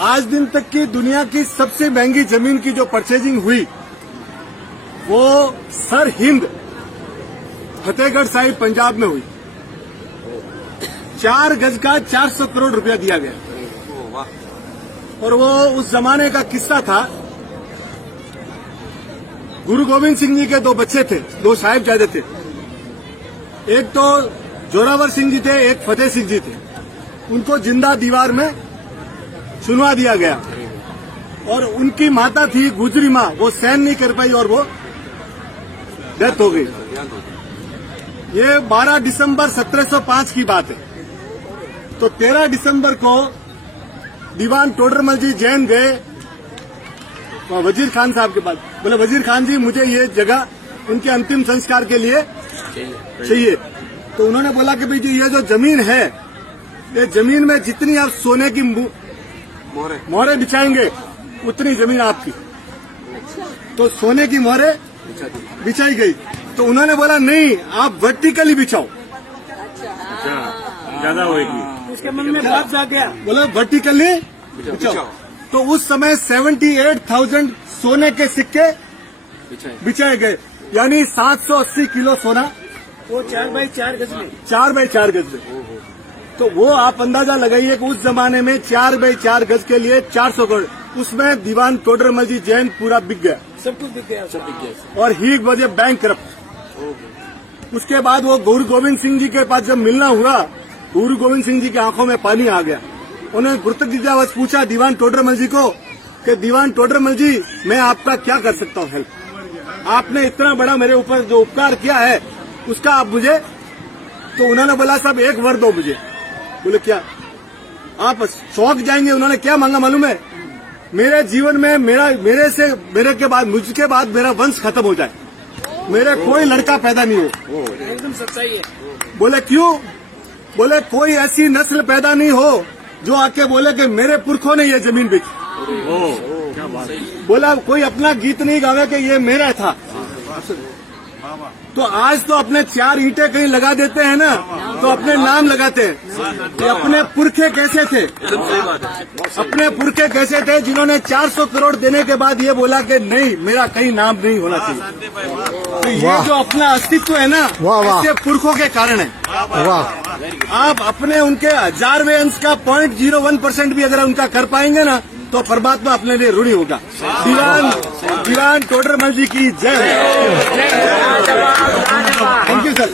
आज दिन तक की दुनिया की सबसे महंगी जमीन की जो परचेजिंग हुई वो सर हिंद फतेहगढ़ साहिब पंजाब में हुई। 4 गज का 400 करोड़ रुपया दिया गया। और वो उस जमाने का किस्सा था। गुरु गोविंद सिंह जी के 2 बच्चे थे, 2 साहिबजादे थे। एक तो जोरावर सिंह जी थे, एक फतेह सिंह जी थे। उनको जिंदा दीवार में चुनवा दिया गया और उनकी माता थी गुजरी माँ, वो सहन नहीं कर पाई और वो डेथ हो गई। ये 12 दिसंबर 1705 की बात है। तो 13 दिसंबर को दीवान टोडरमल जी जैन गए वजीर खान साहब के पास। बोले वजीर खान जी मुझे ये जगह उनके अंतिम संस्कार के लिए चाहिए। तो उन्होंने बोला कि भाई जी ये जो जमीन है, ये जमीन में जितनी आप सोने की मोहरे बिछाएंगे उतनी जमीन आपकी। तो सोने की मोहरे बिछाई गई। तो उन्होंने बोला नहीं, आप वर्टिकली बिछाओ, ज्यादा होगी। उसके मन में बात आ गया, बोला वर्टिकली बिछाओ। तो उस समय 78,000 सोने के सिक्के बिछाए गए, यानी 780 किलो सोना। वो 4 बाई 4 गज में, 4 बाई 4 गज में। तो वो आप अंदाजा लगाइए कि उस जमाने में 4 बाई 4 गज के लिए 400 करोड़, उसमें दीवान टोडरमल जी जैन पूरा बिक गया, सब कुछ बिक गया, सब बिक गया। और he was a bank corrupt. उसके बाद वो गुरु गोविंद सिंह जी के पास जब मिलना हुआ, गुरु गोविंद सिंह जी की आंखों में पानी आ गया। उन्होंने कृतज्ञतावश पूछा दीवान टोडरमल जी को कि दीवान टोडरमल जी मैं आपका क्या कर सकता हूँ हेल्प, आपने इतना बड़ा मेरे ऊपर जो उपकार किया है उसका आप मुझे। तो उन्होंने बोला साहब एक वर दो मुझे। बोले क्या? आप चौंक जाएंगे। उन्होंने क्या मांगा मालूम है? मेरे जीवन में मुझके बाद मेरा वंश खत्म हो जाए, मेरे कोई लड़का पैदा नहीं हो। एकदम सच्चाई है। बोले क्यों? बोले कोई ऐसी नस्ल पैदा नहीं हो जो आके बोले कि मेरे पुरखों ने ये जमीन बेची। बोला कोई अपना गीत नहीं गावे कि ये मेरा था। तो आज तो अपने 4 ईंटें कहीं लगा देते हैं ना, तो अपने नाम लगाते हैं कि अपने पुरखे कैसे थे, अपने पुरखे कैसे थे जिन्होंने 400 करोड़ देने के बाद ये बोला कि नहीं मेरा कहीं नाम नहीं होना चाहिए। तो ये जो अपना अस्तित्व है ना, इससे पुरखों के कारण है। आप अपने उनके 1000वें अंश का 0.01% भी अगर उनका कर पाएंगे ना तो परमात्मा अपने लिए ऋणी होगा। दीवान टोडरमल जी की जय। Thank you sir.